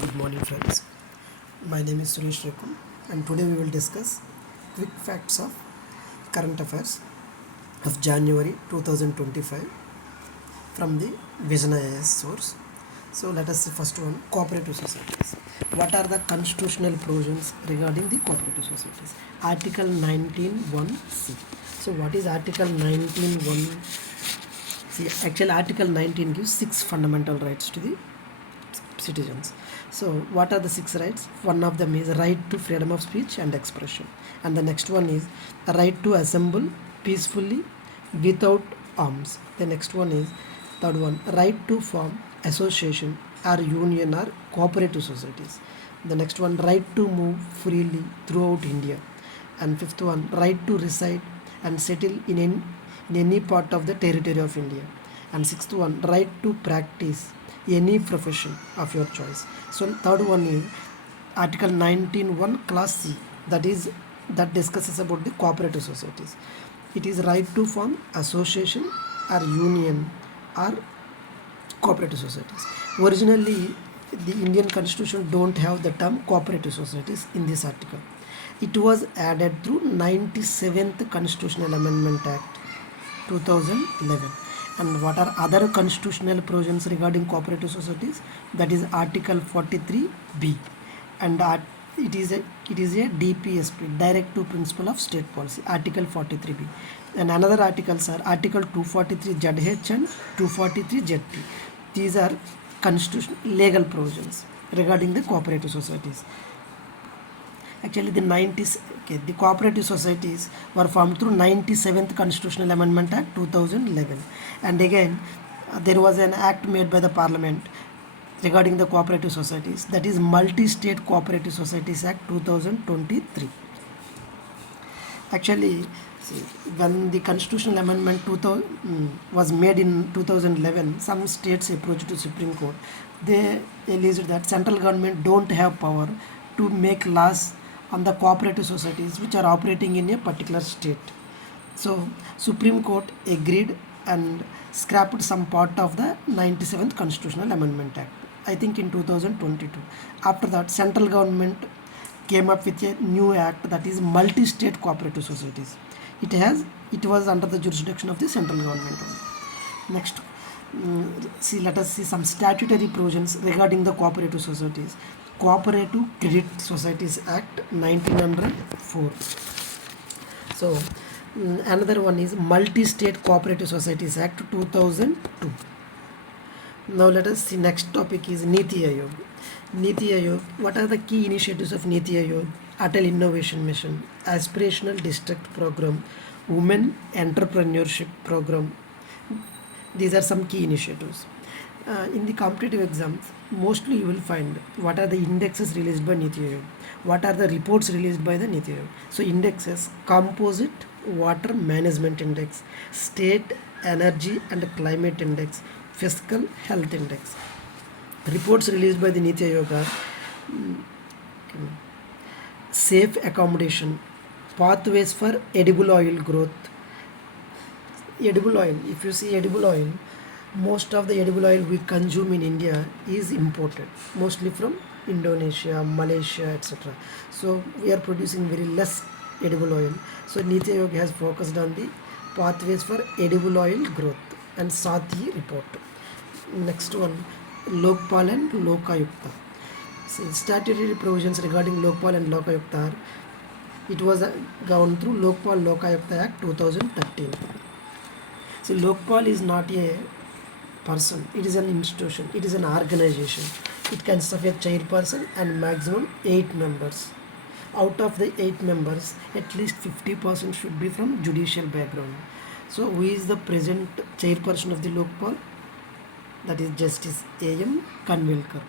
Good morning, friends. My name is Suresh Rekul, and today we will discuss quick facts of current affairs of January 2025 from the Vision IAS source. So, let us see first one, cooperative societies. What are the constitutional provisions regarding the cooperative societies? Article 19(1)(c). So, what is Article 19(1)? See, actually, Article 19 gives 6 fundamental rights to the citizens. So what are the 6 rights? One of them is right to freedom of speech and expression, and the next one is a right to assemble peacefully without arms. The next one is third one, right to form association or union or cooperative societies. The next one, right to move freely throughout India, and fifth one, right to reside and settle in any part of the territory of India, and sixth one, right to practice any profession of your choice. So third one is Article 19(1) Clause C, that discusses about the cooperative societies. It is right to form association or union or cooperative societies. Originally, the Indian Constitution don't have the term cooperative societies in this article. It was added through 97th Constitutional Amendment Act 2011. And what are other constitutional provisions regarding cooperative societies? That is Article 43B, and it is a DPSP, Direct to Principle of State Policy, Article 43B. And another articles are Article 243 ZH and 243 ZT. These are constitutional legal provisions regarding the cooperative societies. Actually, the cooperative societies were formed through 97th Constitutional Amendment Act 2011, and again there was an act made by the Parliament regarding the cooperative societies, that is Multi-State Cooperative Societies Act 2023. Actually, when the constitutional amendment was made in 2011, some states approached to Supreme Court. They alleged that central government don't have power to make laws on the cooperative societies which are operating in a particular state. So Supreme Court agreed and scrapped some part of the 97th Constitutional Amendment Act, I think in 2022. After that, central government came up with a new act, that is Multi-State Cooperative Societies. It was under the jurisdiction of the central government only. Next, let us see some statutory provisions regarding the cooperative societies. Cooperative Credit Societies Act 1904. So another one is Multi-State Cooperative Societies Act 2002. Now let us see, next topic is Niti Aayog. Niti Aayog, what are the key initiatives of Niti Aayog? Atal Innovation Mission, Aspirational District Program, Women Entrepreneurship Program. These are some key initiatives. In the competitive exams, mostly you will find what are the indexes released by Niti Aayog, what are the reports released by the Niti Aayog. So indexes: Composite Water Management Index, State Energy and Climate Index, Fiscal Health Index. Reports released by the Niti Aayog are Safe Accommodation, Pathways for Edible Oil Growth. Edible oil, if you see edible oil, most of the edible oil we consume in India is imported, mostly from Indonesia, Malaysia, etc. So we are producing very less edible oil. So Niti Aayog has focused on the pathways for edible oil growth and Sati report. Next one, Lokpal and Lokayukta. So statutory provisions regarding Lokpal and Lokayukta, it was gone through Lokpal Lokayukta Act 2013. So Lokpal is not a person, it is an institution, it is an organization. It consists of a chairperson and maximum 8 members. Out of the 8 members, at least 50% should be from judicial background. So who is the present chairperson of the Lokpal? That is Justice A.M. Kanvilkar.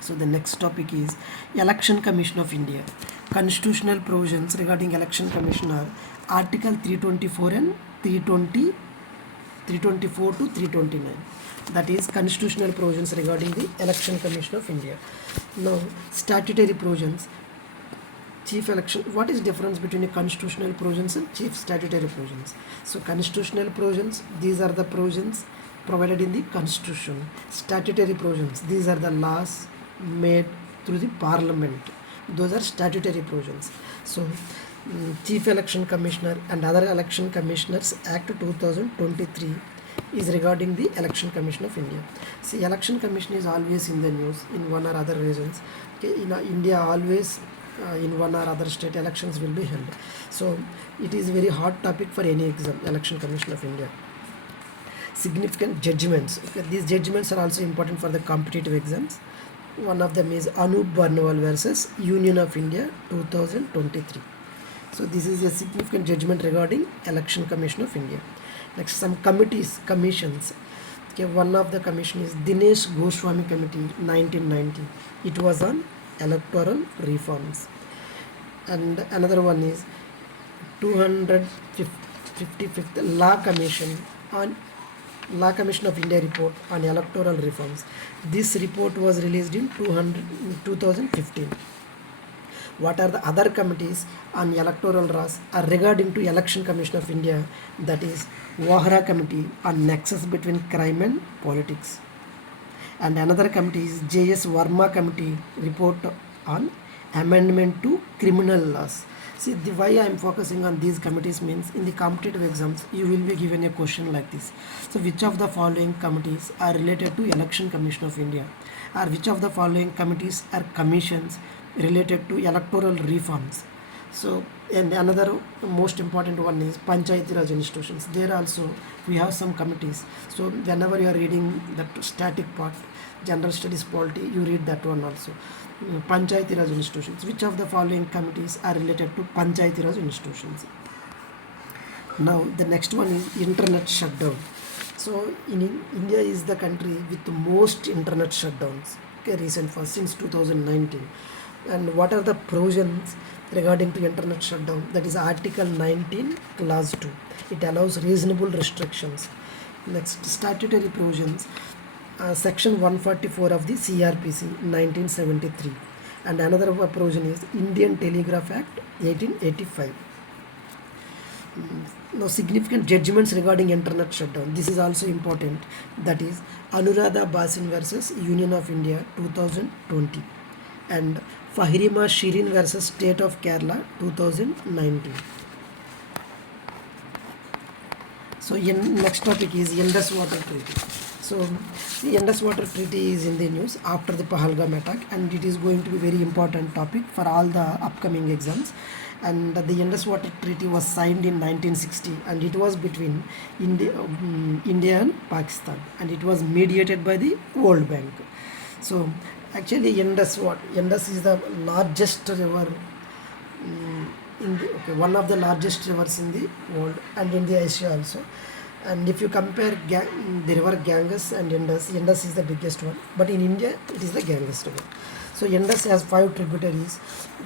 So the next topic is Election Commission of India. Constitutional provisions regarding Election Commission are Article 324 and 324 to 329. That is constitutional provisions regarding the Election Commission of India. Now, statutory provisions. Chief election, what is difference between a constitutional provisions and chief statutory provisions? So constitutional provisions, these are the provisions provided in the constitution. Statutory provisions, these are the laws made through the parliament. Those are statutory provisions. So Chief Election Commissioner and other Election Commissioners Act 2023 is regarding the Election Commission of India. See, Election Commission is always in the news in one or other regions. Okay, in India always in one or other state elections will be held. So it is very hot topic for any exam, Election Commission of India. Significant judgments. Okay, these judgments are also important for the competitive exams. One of them is Anup Barnwal versus Union of India 2023. So this is a significant judgment regarding Election Commission of India. Next, some commissions. Okay, one of the commission is Dinesh Goswami Committee 1990. It was on electoral reforms. And another one is 255th Law Commission of India report on electoral reforms. This report was released in 2015. What are the other committees on electoral laws are regarding to Election Commission of India? That is Wahra Committee on nexus between crime and politics. And another committee is J.S. Verma Committee report on amendment to criminal laws. See, why I am focusing on these committees means in the competitive exams you will be given a question like this. So which of the following committees are related to Election Commission of India, or which of the following committees are commissions related to electoral reforms? So, and another most important one is Panchayati Raj institutions. There also we have some committees. So whenever you are reading that static part, general studies polity, you read that one also. Panchayati Raj institutions. Which of the following committees are related to Panchayati Raj institutions? Now the next one is internet shutdown. So in India is the country with the most internet shutdowns. Okay, recent for since 2019. And what are the provisions regarding to internet shutdown? That is Article 19 Clause 2. It allows reasonable restrictions. Next, statutory provisions. Section 144 of the CRPC 1973. And another provision is Indian Telegraph Act 1885. Now, significant judgments regarding internet shutdown. This is also important. That is Anuradha Basin versus Union of India 2020. And Fahirima Shirin versus State of Kerala 2019. So next topic is Indus Water Treaty. So the Indus Water Treaty is in the news after the Pahalgam attack, and it is going to be very important topic for all the upcoming exams. And the Indus Water Treaty was signed in 1960, and it was between India and Pakistan, and it was mediated by the World Bank. So actually Indus is the largest river one of the largest rivers in the world and in the Asia also. And if you compare the river Ganges and Indus is the biggest one, but in India it is the Ganges river. So Indus has 5 tributaries.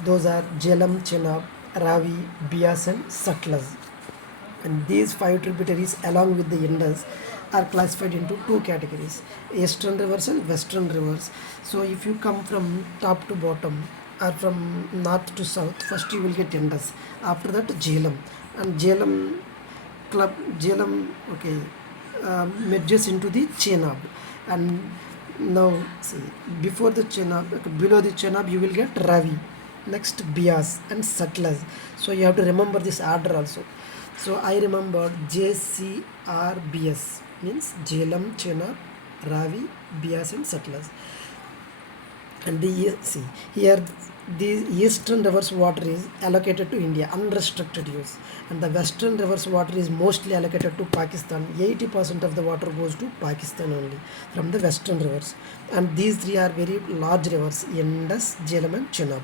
Those are Jhelum, Chenab, Ravi, Beas and Satluj. And these 5 tributaries along with the Indus are classified into 2 categories, eastern rivers and western rivers. So if you come from top to bottom or from north to south, first you will get Indus, after that Jhelum, and Jhelum merges into the Chenab. And now see, before the Chenab, below the Chenab you will get Ravi, next Beas and Satluj. So you have to remember this order also. So I remember JCRBS means Jhelum, Chenab, Ravi, Beas and Satluj. And here the eastern rivers water is allocated to India, unrestricted use, and the western rivers water is mostly allocated to Pakistan. 80% of the water goes to Pakistan only from the western rivers, and these 3 are very large rivers, Indus, Jhelum and Chenab.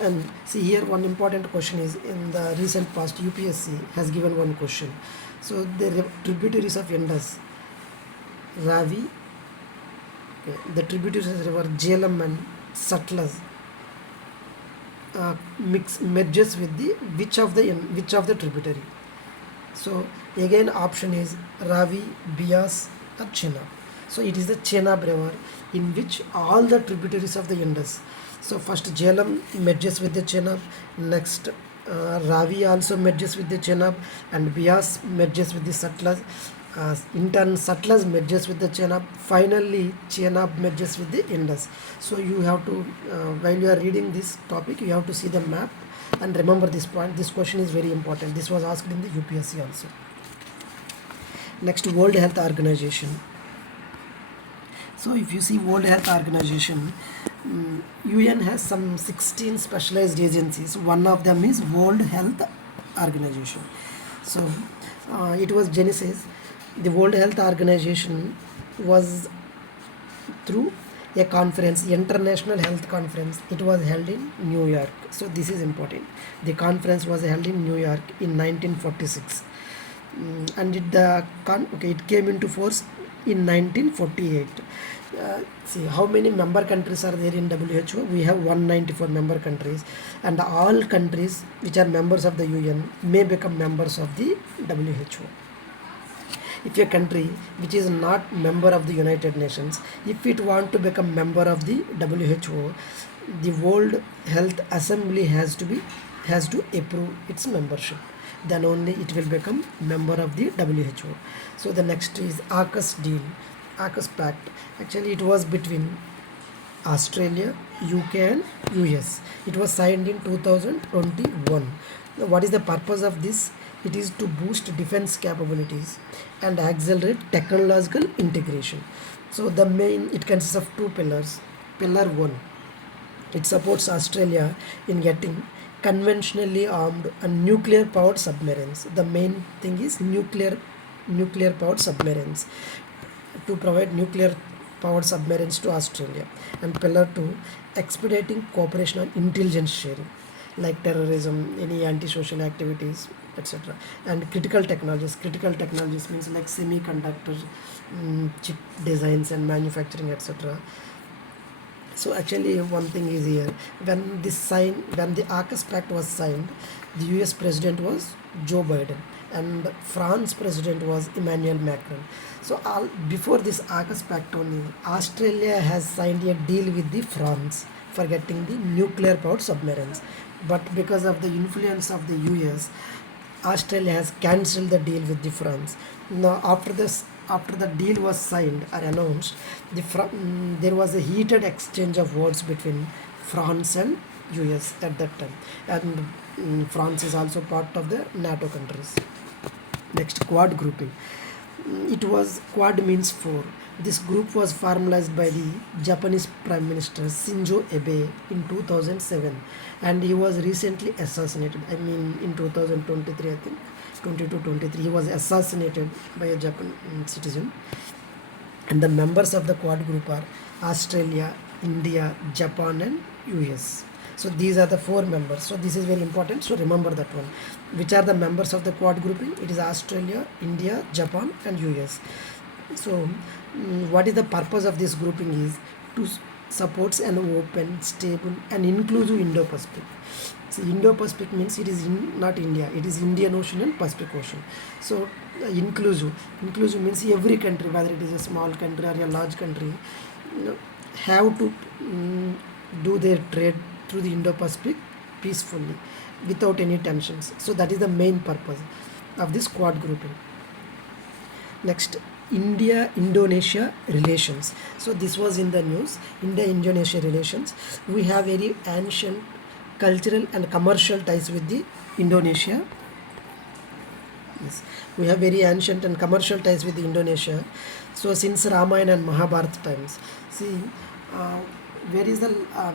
And see here one important question is, in the recent past UPSC has given one question. So the tributaries of Indus, Ravi, the tributaries of the river Jhelum and Satluj merges with the which of the tributary. So again option is Ravi, Beas or Chenab. So it is the Chenab river in which all the tributaries of the Indus. So first Jhelum merges with the Chenab, next Ravi also merges with the Chenab, and Beas merges with the Satluj, In turn, Satluj merges with the Chenab. Finally, Chenab merges with the Indus. So you have to, while you are reading this topic, you have to see the map and remember this point. This question is very important. This was asked in the UPSC also. Next, World Health Organization. So if you see World Health Organization, UN has some 16 specialized agencies. One of them is World Health Organization. So it was genesis. The World Health Organization was through a conference, International Health Conference. It was held in New York. So this is important. The conference was held in New York in 1946, and it came into force in 1948. See how many member countries are there in WHO. We have 194 member countries, and all countries which are members of the UN may become members of the WHO. If a country which is not member of the United Nations, if it want to become member of the WHO, the World Health Assembly has to approve its membership. Then only it will become member of the WHO. So the next is AUKUS deal, AUKUS pact. Actually, it was between Australia, UK and US. It was signed in 2021. Now, what is the purpose of this? It is to boost defense capabilities and accelerate technological integration. So it consists of two pillars. Pillar 1, it supports Australia in getting conventionally armed and nuclear powered submarines. The main thing is nuclear powered submarines, to provide nuclear powered submarines to Australia. And pillar 2, expediting cooperation on intelligence sharing, like terrorism, any antisocial activities, etc. And critical technologies means like semiconductors, chip designs and manufacturing, etc. So actually one thing is here, when the AUKUS pact was signed, the US president was Joe Biden and France president was Emmanuel Macron. So before this AUKUS pact only, Australia has signed a deal with the France for getting the nuclear powered submarines. But because of the influence of the US, Australia has cancelled the deal with the France. Now after the deal was signed or announced, there was a heated exchange of words between France and US at that time, and France is also part of the NATO countries. Next, Quad grouping. Quad means four. This group was formalized by the Japanese Prime Minister Shinzo Abe in 2007, and he was recently assassinated. I mean in 2023, I think 22-23, he was assassinated by a Japanese citizen. And the members of the Quad group are Australia, India, Japan and US. So these are the four members. So this is very important. So remember that one. Which are the members of the Quad grouping? It is Australia, India, Japan and US. So what is the purpose of this grouping is to support an open, stable and inclusive Indo-Pacific. So Indo-Pacific means it is not India, it is Indian Ocean and Pacific Ocean. So inclusive means every country, whether it is a small country or a large country, have to do their trade through the Indo-Pacific peacefully without any tensions. So that is the main purpose of this Quad grouping. Next, India-Indonesia relations. So this was in the news. India-Indonesia relations. We have very ancient cultural and commercial ties with the Indonesia. Yes, we have very ancient and commercial ties with the Indonesia. So since Ramayana and Mahabharata times, see where is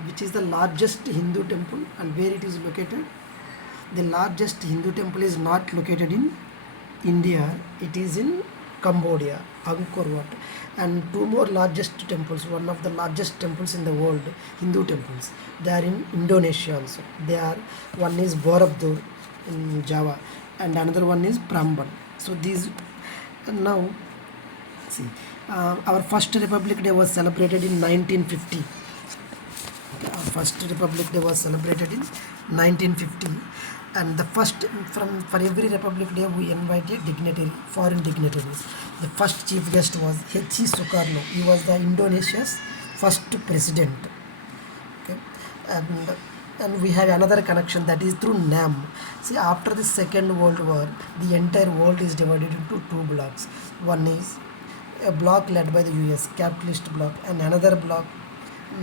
which is the largest Hindu temple and where it is located? The largest Hindu temple is not located in India. It is in Cambodia, Angkor Wat, and two more largest temples, one of the largest temples in the world, Hindu temples, they are in Indonesia also. One is Borobudur in Java and another one is Pramban. So these, and now see, our first Republic Day was celebrated in 1950. Our first Republic Day was celebrated in 1950. And the first, for every Republic Day, we invite a dignitary, foreign dignitaries. The first chief guest was H.C. Sukarno. He was the Indonesia's first president. Okay, and and we have another connection, that is through NAM. See, after the Second World War, the entire world is divided into two blocks. One is a bloc led by the US, capitalist bloc, and another bloc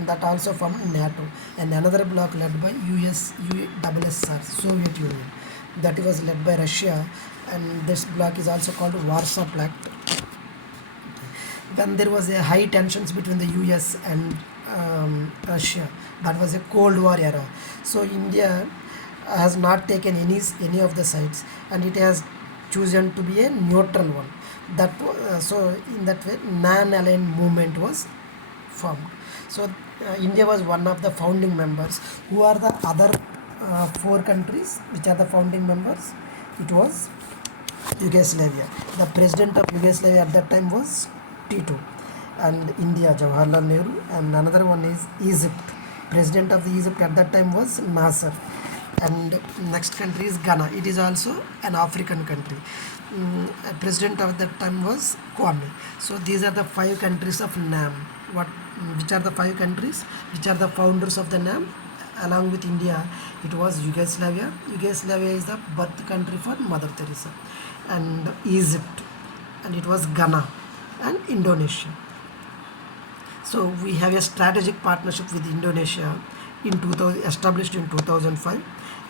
that also from NATO, and another bloc led by USSR, Soviet Union, that was led by Russia, and this bloc is also called Warsaw Pact. When there was a high tensions between the US and Russia, that was a Cold War era. So India has not taken any of the sides, and it has chosen to be a neutral one. So in that way, non-aligned movement was formed. So India was one of the founding members. Who are the other four countries which are the founding members? It was Yugoslavia. The president of Yugoslavia at that time was Tito, and India, Jawaharlal Nehru, and another one is Egypt. President of the Egypt at that time was Nasser, and next country is Ghana. It is also an African country. President of that time was Kwame. So these are the five countries of NAM. Which are the five countries? Which are the founders of the NAM? Along with India, it was Yugoslavia. Yugoslavia is the birth country for Mother Teresa, and Egypt, and it was Ghana and Indonesia. So we have a strategic partnership with Indonesia in 2000, established in 2005,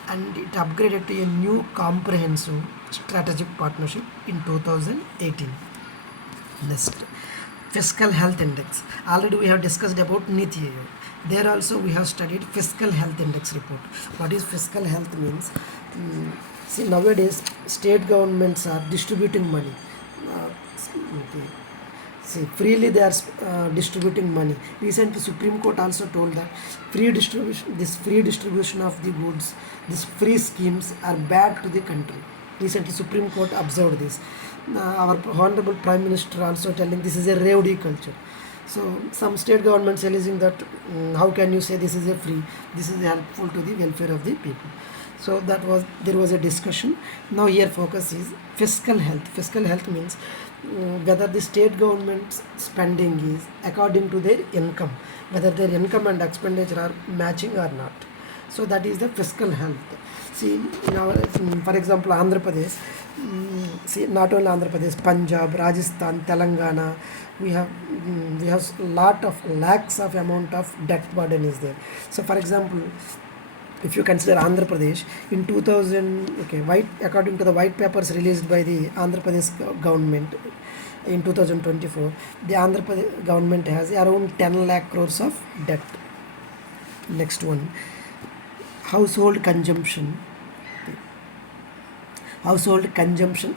and it upgraded to a new comprehensive strategic partnership in 2018. Next, fiscal health index. Already we have discussed about Niti Aayog. There also we have studied fiscal health index report. What is fiscal health means? See, nowadays state governments are distributing money. See, freely they are distributing money. Recently, Supreme Court also told that free distribution of the goods, these free schemes are bad to the country. Recently, Supreme Court observed this. Our Honorable Prime Minister also telling this is a rowdy culture. So some state governments are alleging that how can you say this is a free? This is helpful to the welfare of the people. So there was a discussion. Now here focus is fiscal health. Fiscal health means whether the state government's spending is according to their income, whether their income and expenditure are matching or not. So that is the fiscal health. See, for example, Andhra Pradesh, not only Andhra Pradesh, Punjab, Rajasthan, Telangana, we have lot of lakhs of amount of debt burden is there. So for example, if you consider Andhra Pradesh in 2000, according to the white papers released by the Andhra Pradesh government in 2024, the Andhra Pradesh government has around 10 lakh crores of debt. Next one, household consumption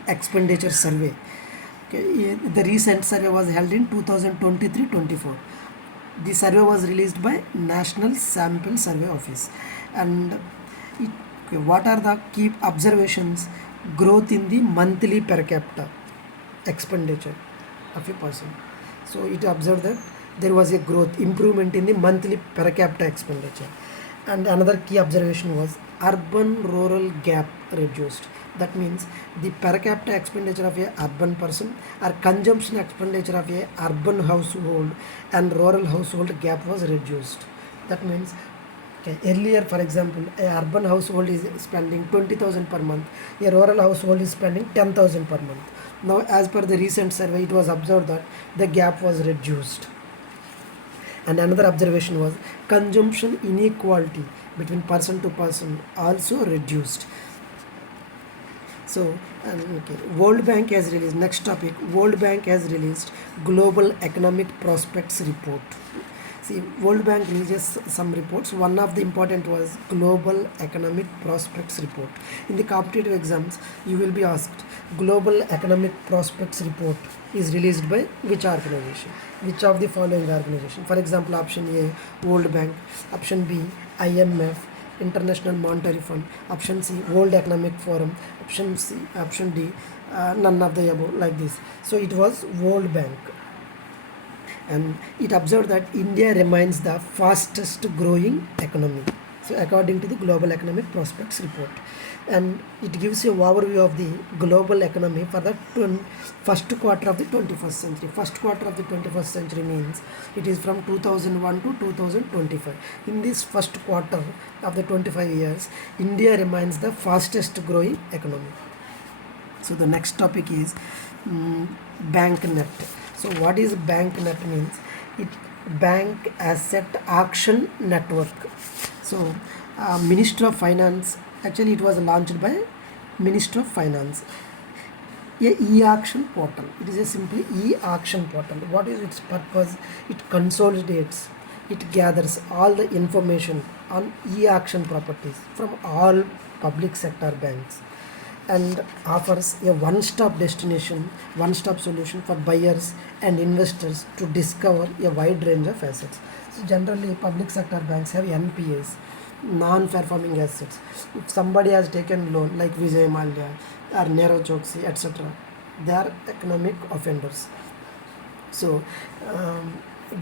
expenditure survey. The recent survey was held in 2023-24. The survey was released by National Sample Survey Office, and what are the key observations? Growth in the monthly per capita expenditure of a person. So it observed that there was a improvement in the monthly per capita expenditure. And another key observation was urban-rural gap reduced. That means the per capita expenditure of a urban person or consumption expenditure of a urban household and rural household gap was reduced. That means earlier, for example, a urban household is spending 20,000 per month, a rural household is spending 10,000 per month. Now, as per the recent survey, it was observed that the gap was reduced. And another observation was consumption inequality between person to person also reduced. So, World Bank has released, next topic, World Bank has released Global Economic Prospects Report. See, World Bank releases some reports. One of the important was Global Economic Prospects Report. In the competitive exams, you will be asked, Global Economic Prospects Report is released by which organization? Which of the following organization? For example, option A, World Bank, option B, IMF, International Monetary Fund, option C, World Economic Forum, option D, none of the above, like this. So it was World Bank, and it observed that India remains the fastest growing economy. So according to the Global Economic Prospects report, and it gives you overview of the global economy for the first quarter of the 21st century. First quarter of the 21st century means it is from 2001 to 2025. In this first quarter of the 25 years, India remains the fastest growing economy. So the next topic is bank net. So what is bank net means? It bank asset auction network. So Minister of Finance, actually it was launched by Minister of Finance, a e-auction portal. It is a simply e-auction portal. What is its purpose? It consolidates, it gathers all the information on e-auction properties from all public sector banks and offers a one-stop destination, one-stop solution for buyers and investors to discover a wide range of assets. So generally public sector banks have NPAs, non-performing assets. If somebody has taken loan like Vijay Mallya or Nero Choksi, etc., they are economic offenders. So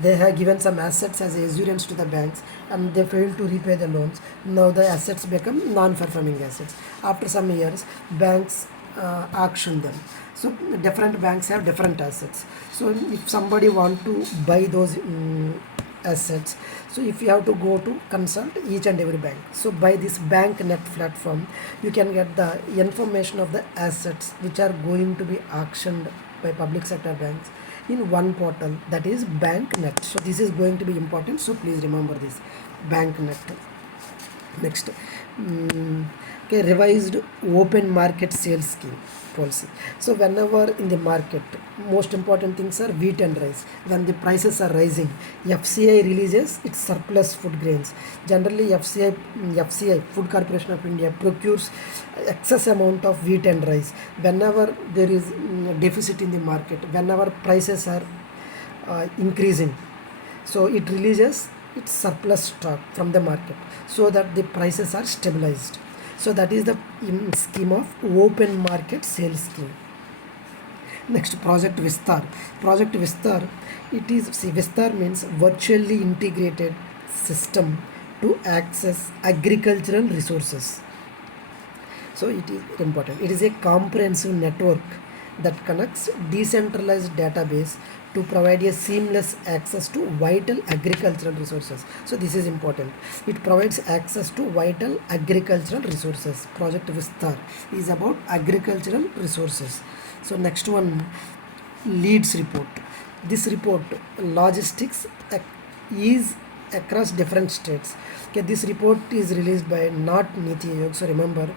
they have given some assets as assurance to the banks and they failed to repay the loans. Now the assets become non-performing assets. After some years, banks auction them. So different banks have different assets. So if somebody want to buy those assets, so if you have to go to consult each and every bank, so by this bank net platform you can get the information of the assets which are going to be auctioned by public sector banks in one portal, that is bank net. So this is going to be important, so please remember this bank net. Next, revised open market sales scheme policy. So whenever in the market, most important things are wheat and rice. When the prices are rising, FCI releases its surplus food grains. Generally FCI, Food Corporation of India, procures excess amount of wheat and rice. Whenever there is deficit in the market, whenever prices are increasing, so it releases its surplus stock from the market so that the prices are stabilized. So that is the scheme of open market sales scheme. Next, Project Vistar. Project Vistar, it is, see, Vistar means virtually integrated system to access agricultural resources. So it is important. It is a comprehensive network that connects decentralized database to provide a seamless access to vital agricultural resources. So this is important. It provides access to vital agricultural resources. Project Vistar is about agricultural resources. So next one, leads report. This report, logistics is across different states. Okay, this report is released by not Niti Aayog. So remember,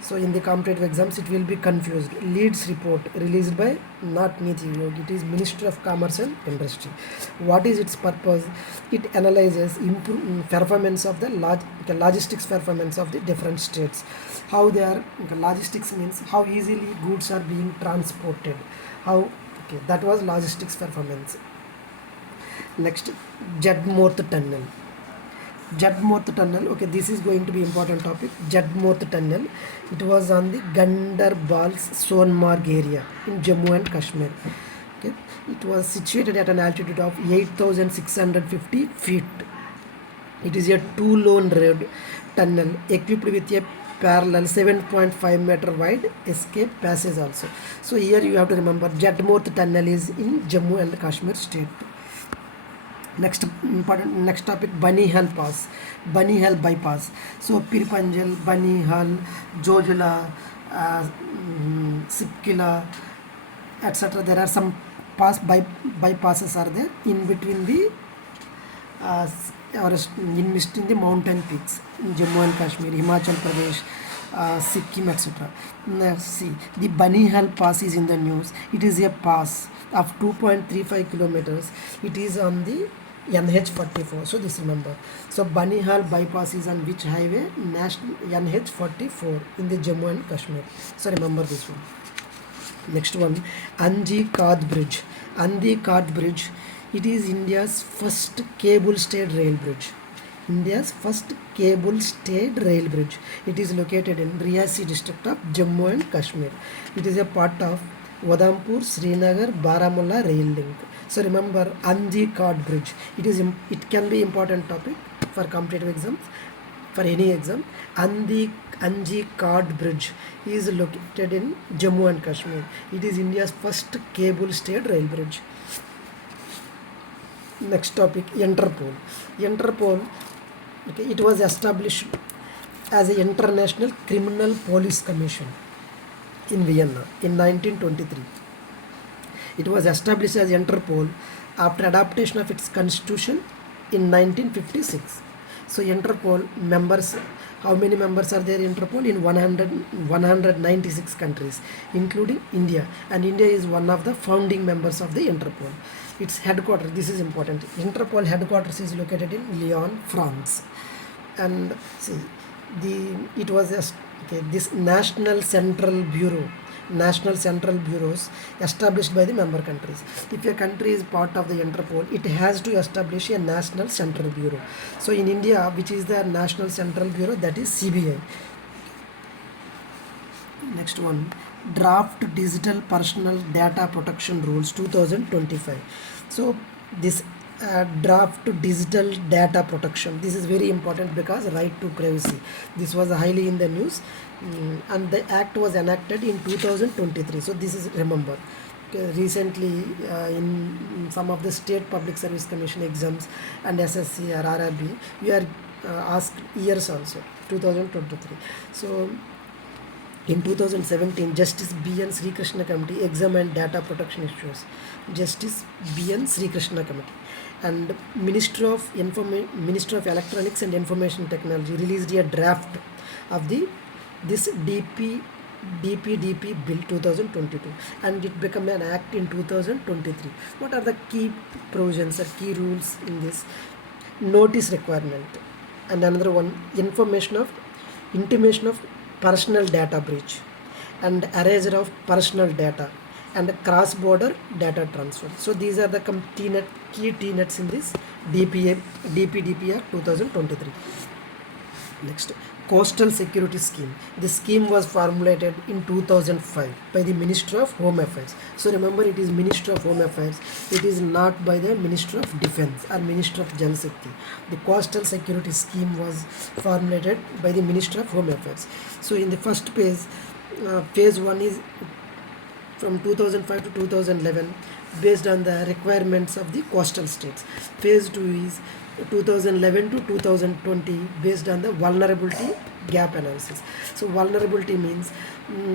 so in the competitive exams it will be confused. Leads report released by not Niti Aayog. It is Ministry of Commerce and Industry. What is its purpose? It analyzes performance of the logistics performance of the different states. How they are, logistics means how easily goods are being transported. How, okay, that was logistics performance. Next, Jadmoth Tunnel. Jadmoth Tunnel, okay, this is going to be important topic. Jadmoth Tunnel, it was on the Gandarbal's Sonmarg area in Jammu and Kashmir. Okay, it was situated at an altitude of 8,650 feet. It is a two-lane road tunnel equipped with a parallel 7.5 meter wide escape passage also. So here you have to remember Jadmoth Tunnel is in Jammu and Kashmir state. Next important, next topic, Banihal Pass, Banihal bypass. So Pirpanjal, Banihal, Jojula, Sipkila, etc. There are some bypasses are there in between the or in between the mountain peaks in Jammu and Kashmir, Himachal Pradesh, Sikkim, etc. Now see, the Banihal Pass is in the news. It is a pass of 2.35 kilometers. It is on the NH44. So this remember. So Banihal bypass is on which highway? National NH44 in the Jammu and Kashmir. So remember this one. Next one, Anji Kad Bridge. Andi Kad Bridge. It is India's first cable-stayed rail bridge. India's first cable-stayed rail bridge. It is located in Riyasi district of Jammu and Kashmir. It is a part of Wadhampur, Srinagar, Baramulla rail link. So remember Anji Kad Bridge. It can be important topic for competitive exams. for any exam. And the Anji Card Bridge is located in Jammu and Kashmir. It is India's first cable stayed rail bridge. Next topic, Interpol. Interpol, okay, it was established as an international criminal police commission in Vienna in 1923. It was established as Interpol after adaptation of its constitution in 1956. So Interpol members, how many members are there in Interpol? In 196 countries, including India. And India is one of the founding members of the Interpol. Its headquarters, this is important, Interpol headquarters is located in Lyon, France. And see, it was this National Central Bureaus established by the member countries. If a country is part of the Interpol, it has to establish a National Central Bureau. So in India, which is the National Central Bureau, that is CBI. Next one, Draft Digital Personal Data Protection Rules 2025. So this draft digital data protection, this is very important because right to privacy, this was highly in the news, and the act was enacted in 2023. So this is, remember, recently in some of the state public service commission exams and SSC or RRB, we are asked years also, 2023. So in 2017, Justice B.N. Sri Krishna Committee examined data protection issues. Justice B.N. Sri Krishna Committee and Ministry of Electronics and Information Technology released a draft of this DPDP Bill 2022, and it became an act in 2023. What are the key provisions or key rules in this? Notice requirement, and another one, intimation of personal data breach, and erasure of personal data, and cross-border data transfer. So these are the key tenets in this DPDP Act 2023. Next, Coastal Security Scheme. This scheme was formulated in 2005 by the Ministry of Home Affairs. So remember, it is Ministry of Home Affairs. It is not by the Ministry of Defense or Ministry of Jal Shakti. The Coastal Security Scheme was formulated by the Ministry of Home Affairs. So in the first phase, phase 1 is from 2005 to 2011 based on the requirements of the coastal states. Phase 2 is 2011 to 2020 based on the vulnerability gap analysis. So vulnerability means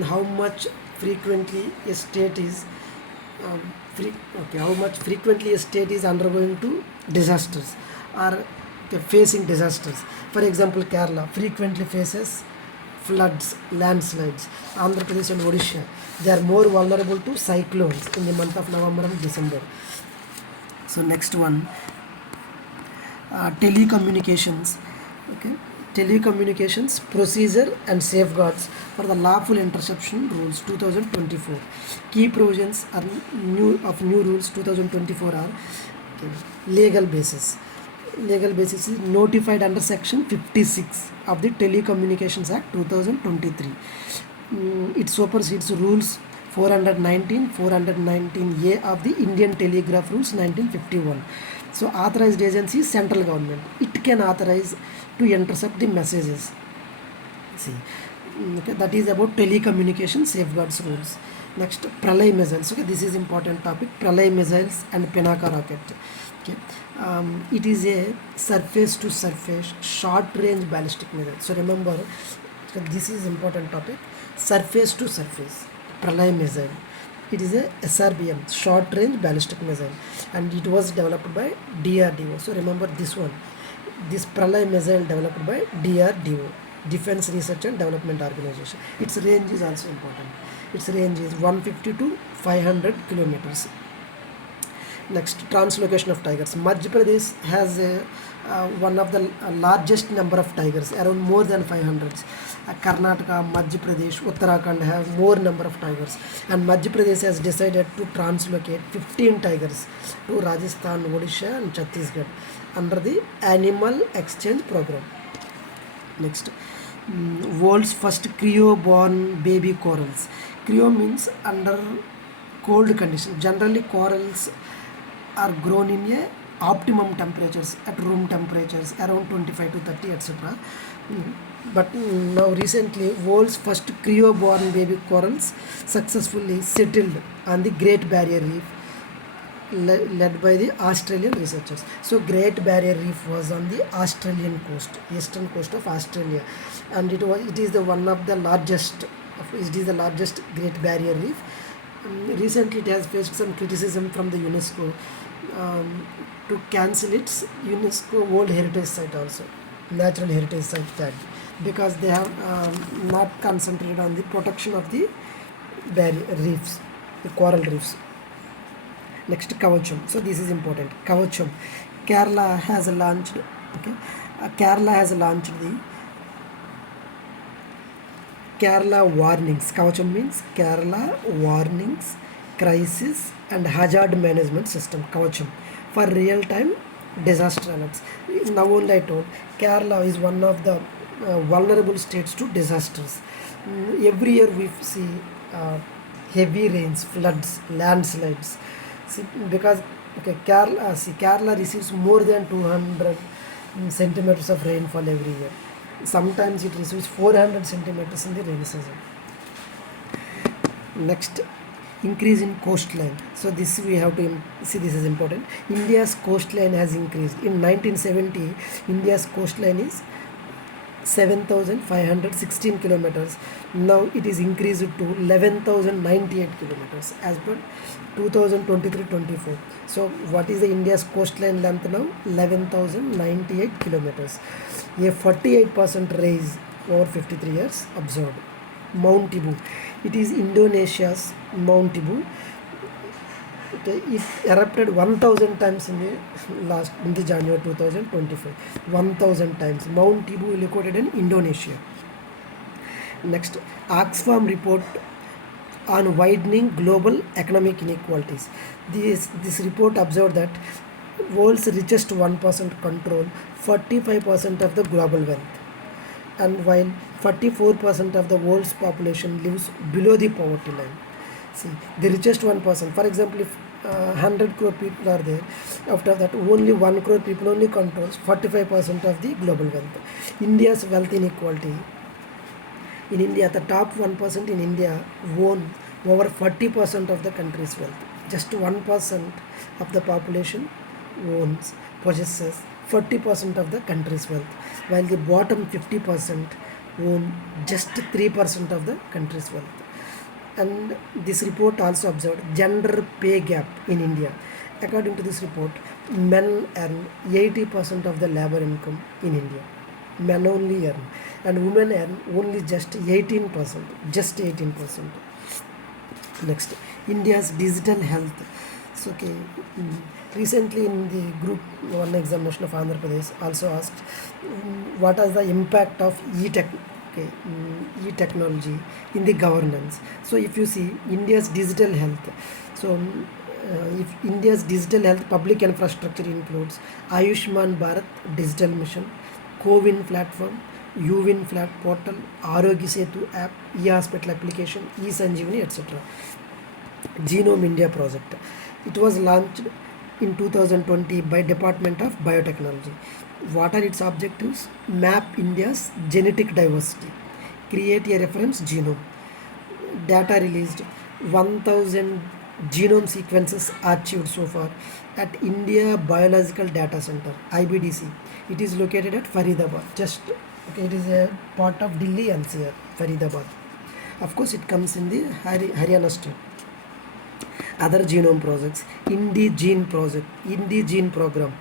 how much frequently a state is undergoing to disasters or facing disasters. For example, Kerala frequently faces floods, landslides. Andhra Pradesh and Odisha, they are more vulnerable to cyclones in the month of November and December. So next one, telecommunications. Okay, telecommunications procedure and safeguards for the lawful interception rules 2024. Key provisions are new rules 2024 are legal basis. Legal basis is notified under section 56 of the Telecommunications Act 2023. It supersedes rules 419A of the Indian Telegraph Rules 1951. So authorized agency is central government. It can authorize to intercept the messages. See, okay, that is about telecommunication safeguards rules. Next, Pralay missiles. Okay, this is important topic. Pralay missiles and Pinaka rocket. Okay, it is a surface-to-surface, short-range ballistic missile. So remember, this is important topic. Surface-to-surface, Pralay missile. It is a SRBM, short-range ballistic missile, and it was developed by DRDO. So remember this one. This Pralay missile developed by DRDO, Defense Research and Development Organization. Its range is also important. Its range is 150 to 500 kilometers. Next, translocation of tigers. Madhya Pradesh has one of the largest number of tigers, around more than 500. Karnataka, Madhya Pradesh, Uttarakhand have more number of tigers, and Madhya Pradesh has decided to translocate 15 tigers to Rajasthan, Odisha and Chhattisgarh under the Animal Exchange Program. Next, world's first cryo-born baby corals. Cryo means under cold conditions. Generally corals are grown in a optimum temperatures at room temperatures around 25 to 30 etc. But now recently world's first cryoborn baby corals successfully settled on the Great Barrier Reef, led by the Australian researchers. So Great Barrier Reef was on the Australian coast, eastern coast of Australia, and it is the one of the largest. It is the largest Great Barrier Reef. Recently, it has faced some criticism from the UNESCO to cancel its UNESCO World Heritage Site also, Natural Heritage Site tag, because they have not concentrated on the protection of the barrier reefs, the coral reefs. Next, Kavacham. So this is important. Kavacham. Kerala has launched. Okay, Kerala has launched the Kerala Warnings. Kavacham means Kerala Warnings, Crisis and Hazard Management System. Kavacham for real-time disaster alerts. Now only I told Kerala is one of the vulnerable states to disasters. Every year we see heavy rains, floods, landslides. See, because Kerala receives more than 200 centimeters of rainfall every year. Sometimes it receives 400 centimeters in the rainy season. Next, increase in coastline. So this we have to see, this is important. India's coastline has increased. In 1970, India's coastline is 7,516 kilometers. Now it is increased to 11,098 kilometers as per 2023-24. So what is the India's coastline length now? 11,098 kilometers. A 48% rise over 53 years observed. Mount Ibu. It is Indonesia's Mount Ibu. Okay, it erupted 1,000 times in the January 2025. 1,000 times. Mount Ibu located in Indonesia. Next, Oxfam report on widening global economic inequalities. This report observed that world's richest 1% control 45% of the global wealth, and while 44% of the world's population lives below the poverty line. See, the richest 1%, for example, if 100 crore people are there, after that only 1 crore people only controls 45% of the global wealth. India's wealth inequality. In India, the top 1% in India own over 40% of the country's wealth. Just 1% of the population possesses 40% of the country's wealth, while the bottom 50% own just 3% of the country's wealth. And this report also observed gender pay gap in India. According to this report, men earn 80% of the labor income in India. Men only earn, and women earn only just 18%. Just 18%. Next, India's digital health. So, okay, recently in the group 1 examination of Andhra Pradesh also asked what is the impact of e-technology in the governance. So if you see India's digital health, so if India's digital health public infrastructure includes Ayushman Bharat Digital Mission, Co-Win platform, U-Win flat portal, Arogya Setu app, e-hospital application, e-Sanjeevani, etc. Genome India project. It was launched in 2020 by Department of Biotechnology. What are its objectives? Map India's genetic diversity, create a reference genome. Data released, 1,000 genome sequences achieved so far at India Biological Data Center, IBDC. It is located at Faridabad. It is a part of Delhi NCR, Faridabad. Of course, it comes in the Haryana state. Other genome projects, Indigene program.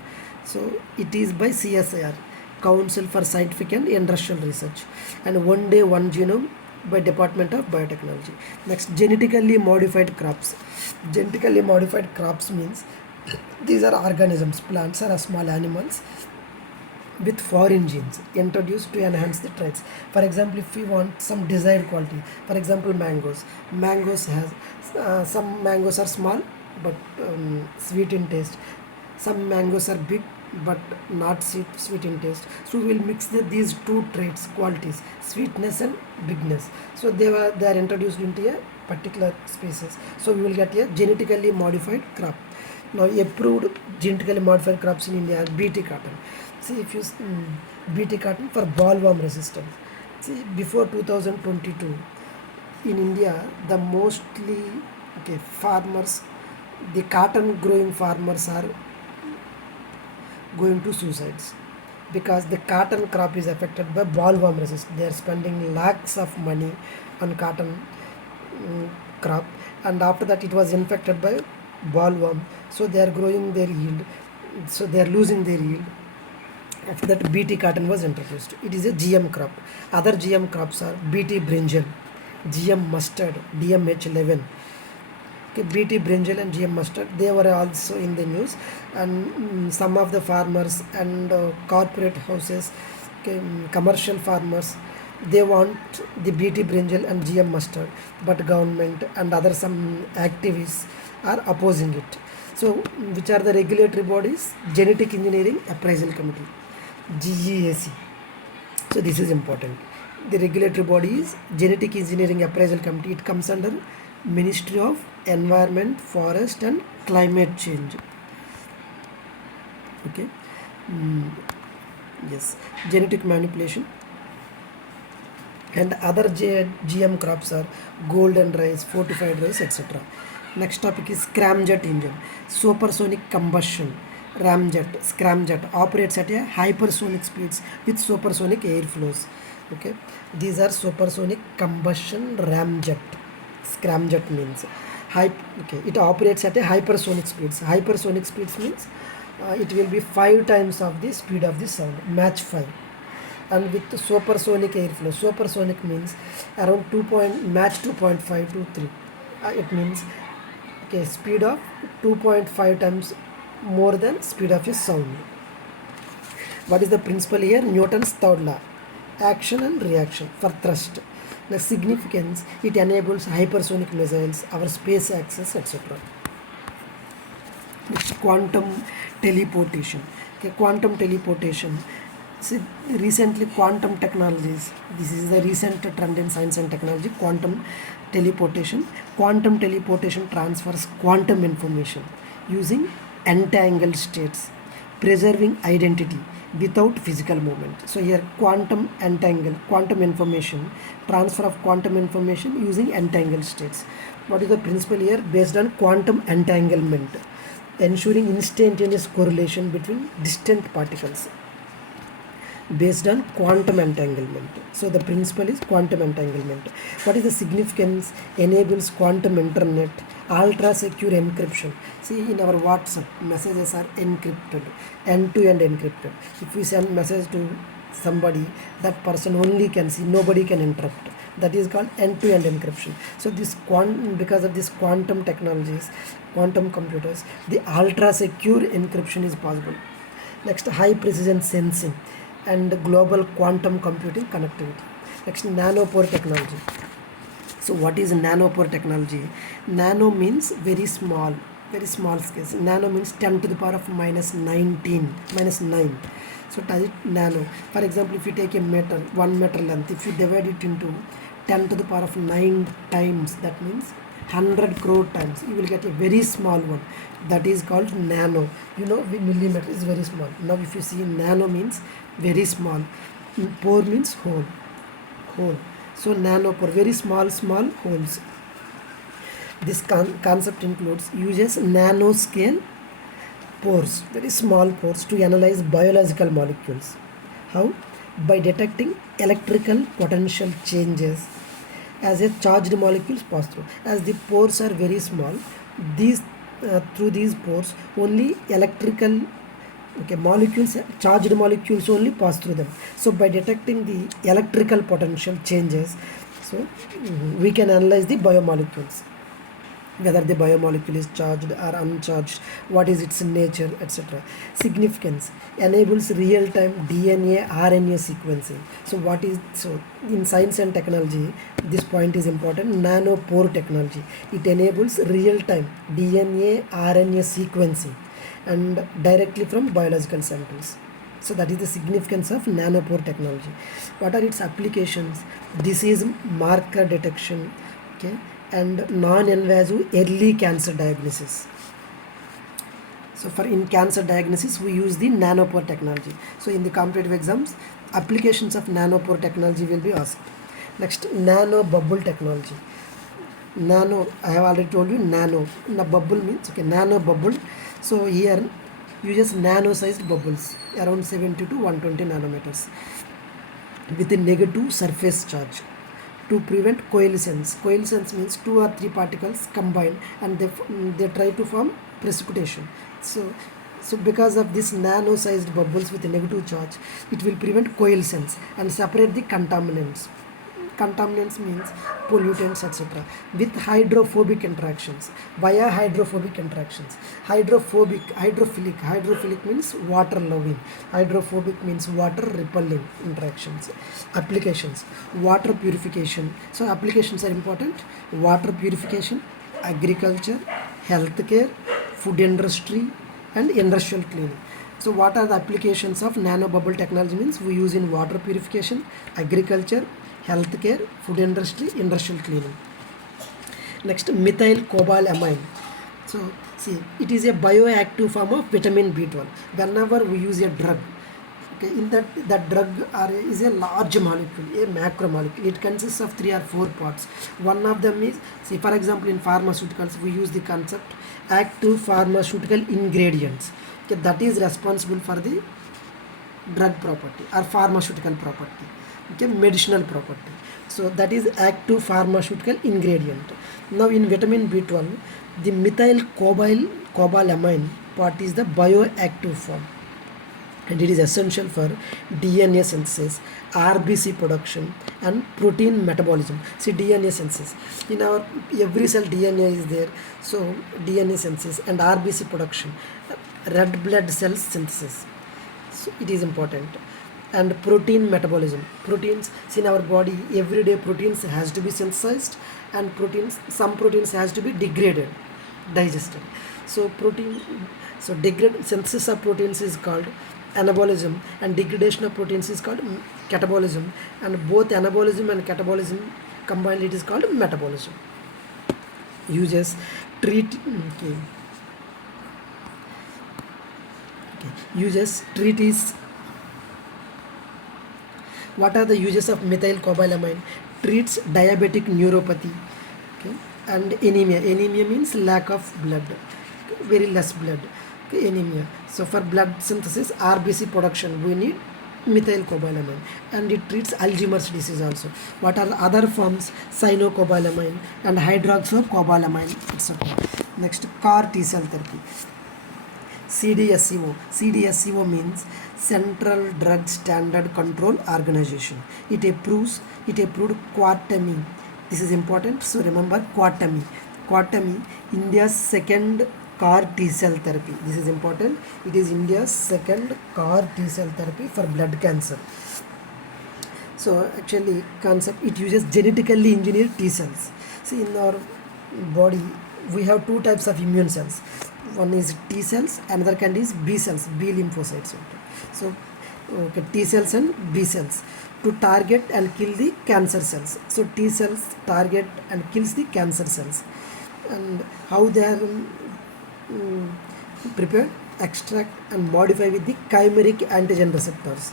So it is by CSIR, Council for Scientific and Industrial Research, and One Day One Genome by Department of Biotechnology. Next, genetically modified crops. Genetically modified crops means these are organisms, plants or small animals with foreign genes introduced to enhance the traits. For example, if we want some desired quality, for example, mangoes has some mangoes are small but sweet in taste. Some mangoes are big but not sweet in taste. So we will mix these two traits, qualities, sweetness and bigness. So they are introduced into a particular species. So we will get a genetically modified crop. Now approved genetically modified crops in India are BT cotton. See if you BT cotton for bollworm resistance. See before 2022 in India the mostly farmers, the cotton growing farmers are going to suicides because the cotton crop is affected by bollworm resistance. They are spending lakhs of money on cotton crop, and after that it was infected by bollworm, so they are growing their yield, so they are losing their yield. After that BT cotton was introduced. It is a GM crop. Other GM crops are BT brinjal, GM mustard, DMH11. BT brinjal and GM mustard, they were also in the news, and some of the farmers and corporate houses, commercial farmers, they want the BT brinjal and GM mustard, but government and other some activists are opposing it. So which are the regulatory bodies? Genetic Engineering Appraisal Committee, GEAC. So this is important. The regulatory body is Genetic Engineering Appraisal Committee. It comes under Ministry of Environment, Forest and Climate Change. Okay. Yes. Genetic manipulation. And other GM crops are golden rice, fortified rice, etc. Next topic is scramjet engine. Supersonic combustion. Ramjet, scramjet operates at a hypersonic speeds with supersonic airflows. Okay. These are supersonic combustion ramjet. Scramjet means it operates at a hypersonic speeds. Hypersonic speeds means it will be 5 times of the speed of the sound, Mach 5. And with the supersonic airflow, supersonic means around Mach 2.5 to 3. It means speed of 2.5 times more than speed of a sound. What is the principle here? Newton's third law, action and reaction for thrust. The significance, it enables hypersonic missiles, our space access, etc. Next, quantum teleportation. Quantum teleportation. See, recently quantum technologies, this is the recent trend in science and technology, quantum teleportation. Quantum teleportation transfers quantum information using entangled states, preserving identity without physical movement. So here quantum information, transfer of quantum information using entangled states. What is the principle here? Based on quantum entanglement, ensuring instantaneous correlation between distant particles based on quantum entanglement. So the principle is quantum entanglement. What is the significance? Enables quantum internet, ultra secure encryption. See, in our WhatsApp, messages are encrypted, end-to-end encrypted. If we send message to somebody, that person only can see, nobody can interrupt. That is called end-to-end encryption. So this because of this quantum technologies, quantum computers, the ultra secure encryption is possible. Next, high precision sensing and global quantum computing connectivity. Next, nanopore technology. So what is nanopore technology? Nano means very small scale. Nano means 10 to the power of minus 9. So type it nano. For example, if you take a meter, 1 meter length, if you divide it into 10 to the power of 9 times, that means 100 crore times, you will get a very small one. That is called nano. Millimeter is very small. Now if you see, nano means very small. Pore means hole. So nanopore, very small holes. This concept uses nanoscale pores, very small pores, to analyze biological molecules. How? By detecting electrical potential changes as a charged molecules pass through. As the pores are very small, through these pores only electrical molecules, charged molecules only pass through them. So by detecting the electrical potential changes, so we can analyze the biomolecules, whether the biomolecule is charged or uncharged, what is its nature, etc. Significance, enables real-time DNA RNA sequencing. So in science and technology, this point is important. Nanopore technology, it enables real-time DNA RNA sequencing and directly from biological samples. So that is the significance of nanopore technology. What are its applications? Disease marker detection, and non-invasive early cancer diagnosis. So for in cancer diagnosis, we use the nanopore technology. So in the competitive exams, applications of nanopore technology will be asked. Next, nano bubble technology. Nano, I have already told you nano. Bubble means, okay, nano bubble. So here uses nano sized bubbles around 70 to 120 nanometers with a negative surface charge to prevent coalescence. Coalescence means two or three particles combine and they try to form precipitation. So because of this nano sized bubbles with a negative charge, it will prevent coalescence and separate the contaminants. Contaminants means pollutants, etc. with hydrophobic interactions. Via hydrophobic interactions. Hydrophilic means water loving. Hydrophobic means water repelling interactions. Applications: water purification. So applications are important: water purification, agriculture, healthcare, food industry, and industrial cleaning. So what are the applications of nanobubble technology? Means we use in water purification, agriculture, healthcare, food industry, industrial cleaning. Next, methyl cobalamin. So see, it is a bioactive form of vitamin B12. Whenever we use a drug, okay, in that drug is a large molecule, a macromolecule. It consists of 3 or 4 parts. One of them is, see, for example, in pharmaceuticals, we use the concept active pharmaceutical ingredients. Okay, that is responsible for the drug property or pharmaceutical property, okay, medicinal property. So that is active pharmaceutical ingredient. Now in vitamin B12, the methyl cobalamin part is the bioactive form, and it is essential for DNA synthesis, RBC production, and protein metabolism. See, DNA synthesis, in our every cell DNA is there, so DNA synthesis and RBC production, red blood cells synthesis, so it is important. And protein metabolism, proteins, see, in our body everyday proteins has to be synthesized, and some proteins has to be degraded, digested. So synthesis of proteins is called anabolism, and degradation of proteins is called catabolism, and both anabolism and catabolism combined, it is called metabolism. Uses treatise. What are the uses of methyl cobalamin? Treats diabetic neuropathy, okay, and anemia. Anemia means lack of blood, very less blood, okay, anemia. So for blood synthesis, RBC production, we need methyl cobalamin, and it treats Alzheimer's disease also. What are the other forms? Cyanocobalamin and hydroxycobalamin, etc. Next, CAR T cell therapy. CDSCO means Central Drug Standard Control Organization. It approved quartami. This is important, so remember quartami. India's second CAR T cell therapy. This is important. It is India's second CAR T cell therapy for blood cancer. So actually concept, it uses genetically engineered T cells. See, in our body we have two types of immune cells. One is T cells, another kind is B cells, B lymphocytes. So okay, T cells and B cells to target and kill the cancer cells. So T cells target and kills the cancer cells. And how they are prepared? Extract and modify with the chimeric antigen receptors.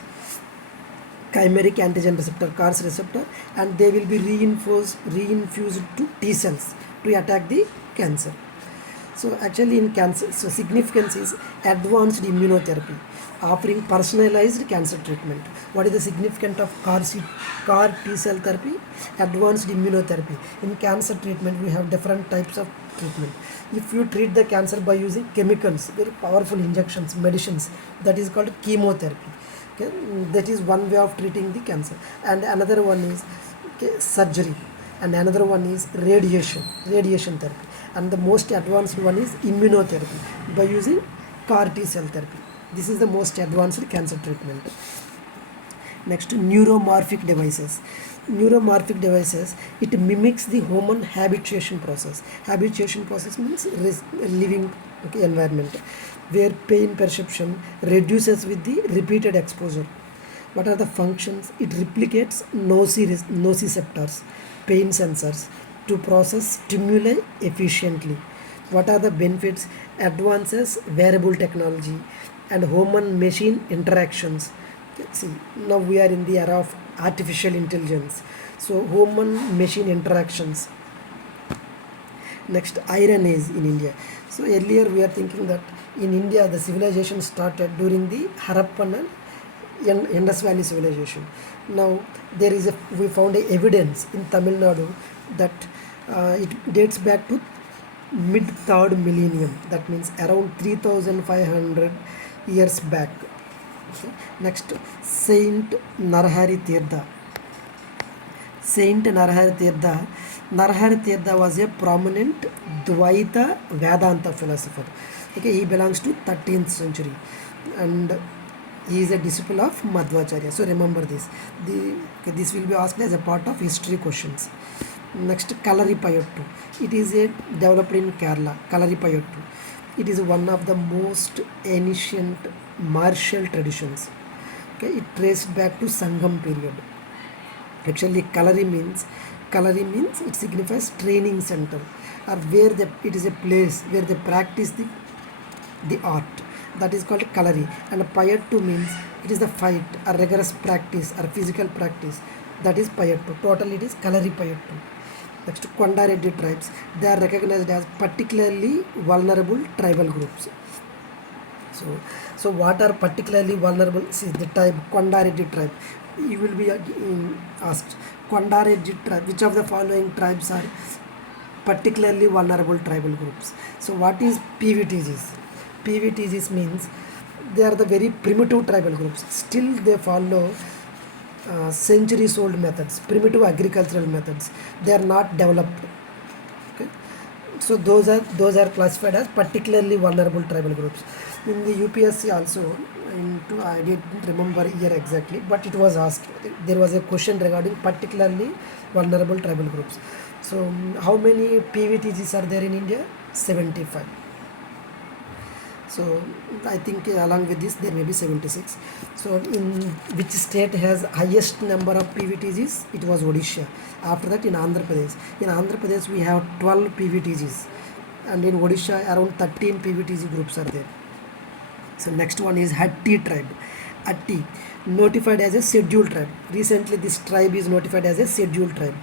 Chimeric antigen receptor, CARS receptor, and they will be reinfused to T cells to attack the cancer. So actually in cancer, so significance is advanced immunotherapy, offering personalized cancer treatment. What is the significance of CAR T cell therapy? Advanced immunotherapy. In cancer treatment, we have different types of treatment. If you treat the cancer by using chemicals, very powerful injections, medicines, that is called chemotherapy. Okay? That is one way of treating the cancer. And another one is surgery, and another one is radiation therapy. And the most advanced one is immunotherapy by using CAR T cell therapy. This is the most advanced cancer treatment. Next, neuromorphic devices. Neuromorphic devices, it mimics the human habituation process. Habituation process means living environment, where pain perception reduces with the repeated exposure. What are the functions? It replicates nociceptors, pain sensors, to process stimuli efficiently. What are the benefits? Advances wearable technology and human machine interactions. Okay, see, now we are in the era of artificial intelligence. So human machine interactions. Next, iron age in India. So earlier we are thinking that in India the civilization started during the Harappan and Indus Valley civilization. Now we found a evidence in Tamil Nadu that it dates back to mid third millennium. That means around 3,500 years back. Okay. Next, Saint Narahari Tirtha. Saint Narahari Tirtha. Narahari Tirtha was a prominent Dvaita Vedanta philosopher. Okay, he belongs to 13th century and he is a disciple of Madhvacharya. So remember this. This will be asked as a part of history questions. Next, Kalaripayattu. It is a developed in Kerala. Kalaripayattu. It is one of the most ancient martial traditions. Okay, it traced back to Sangam period. Actually, Kalari means it signifies training center or where it is a place where they practice the art. That is called Kalari. And Payattu means it is the fight or rigorous practice or physical practice. That is Payattu. Total it is Kalari Payattu. Next, Kondareddy tribes. They are recognized as particularly vulnerable tribal groups. So what are particularly vulnerable? See the type Kondareddy tribe. You will be asked Kondareddy tribe. Which of the following tribes are particularly vulnerable tribal groups? So what is PVTGs? PVTGs means they are the very primitive tribal groups. Still they follow centuries old methods, primitive agricultural methods. They are not developed. Okay. So those are classified as particularly vulnerable tribal groups. In the UPSC also, I didn't remember year exactly, but it was asked. There was a question regarding particularly vulnerable tribal groups. So how many PVTGs are there in India? 75. So I think along with this there may be 76. So in which state has highest number of PVTGs? It was Odisha. After that in Andhra Pradesh. In Andhra Pradesh we have 12 PVTGs and in Odisha around 13 PVTG groups are there. So next one is Hatti tribe. Hatti, notified as a scheduled tribe. Recently this tribe is notified as a scheduled tribe.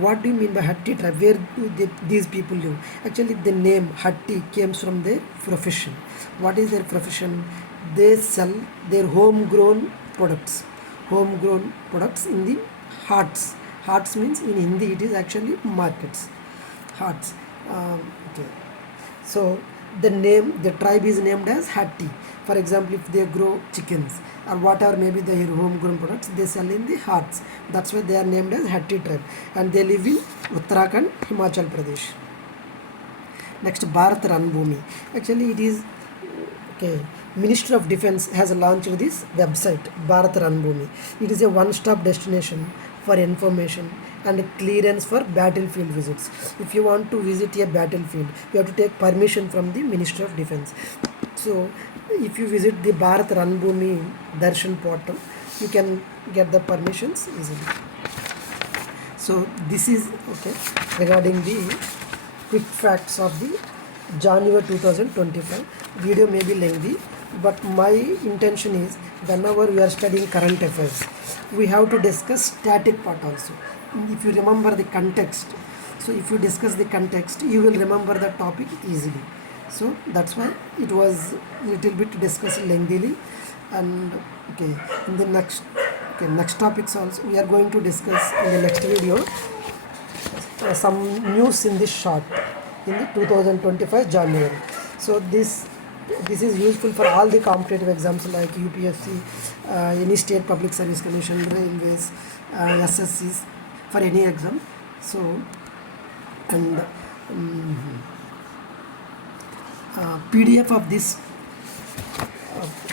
What do you mean by Hatti tribe? Where do these people live? Actually the name Hatti comes from their profession. What is their profession? They sell their homegrown products. Homegrown products in the haats. Haats means in Hindi it is actually markets. Haats. Okay. So the tribe is named as Hatti. For example, if they grow chickens or whatever maybe their homegrown products, they sell in the haats. That's why they are named as Hatti tribe, and they live in Uttarakhand, Himachal Pradesh. Next, Bharat Ranbhumi. Actually, it is okay. Ministry of Defence has launched this website, Bharat Ranbhumi. It is a one-stop destination for information and clearance for battlefield visits. If you want to visit a battlefield, you have to take permission from the Ministry of Defence. So if you visit the Bharat Ranbhumi Darshan portal, you can get the permissions easily. So this is okay regarding the quick facts of the January 2025. Video may be lengthy, but my intention is whenever we are studying current affairs, we have to discuss static part also. If you remember the context, so if you discuss the context, you will remember the topic easily. So that's why it was little bit discussed lengthily. And okay, in the next topics also we are going to discuss in the next video some news in this short in the 2025 January. So this is useful for all the competitive exams like UPSC, any state public service commission, railways, SSCs, for any exam. So and PDF of this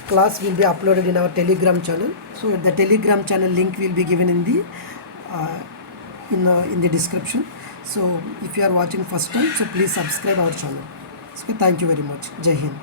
class will be uploaded in our Telegram channel. So the Telegram channel link will be given in the description. So if you are watching first time, so please subscribe our channel. So thank you very much. Jai Hind.